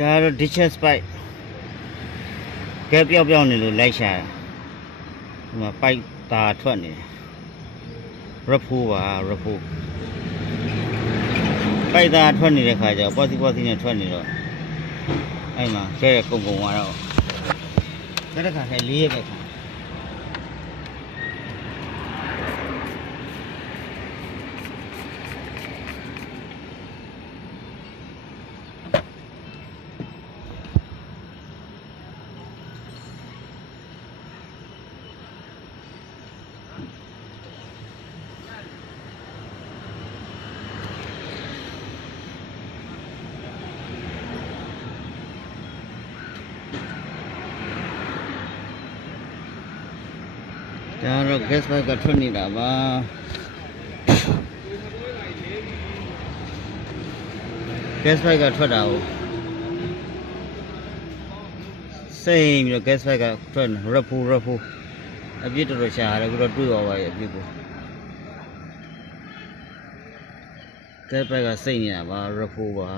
ဒါတော့ discharge pipe ကဲပြောင်းနေလို့လိုက်ရှာဒီမှာ pipe ဒါထွက်နေတယ်ရဖိုးပါရဖိုး ပိုက်သားထွက်နေတဲ့ခါကျတော့ပေါ့စီနဲ့ထွက်နေတော့အဲ့မှာကဲကုံသွားတော့တဲ့ခါခဲလေးရဲ့ခါဒါတော့ gas pipe ကထွက်နေတာပါ gas pipe ကထွက်တာကိုစိမ့်ပြီးတော့ gas pipe ကထွက်နေရဖိုးအပြစ်တော်ရှာရတယ်ခုတော့တွေ့သွားပါရဲ့အပြစ်ကို gas pipe ကစိမ့်နေတာပါရဖိုးပါ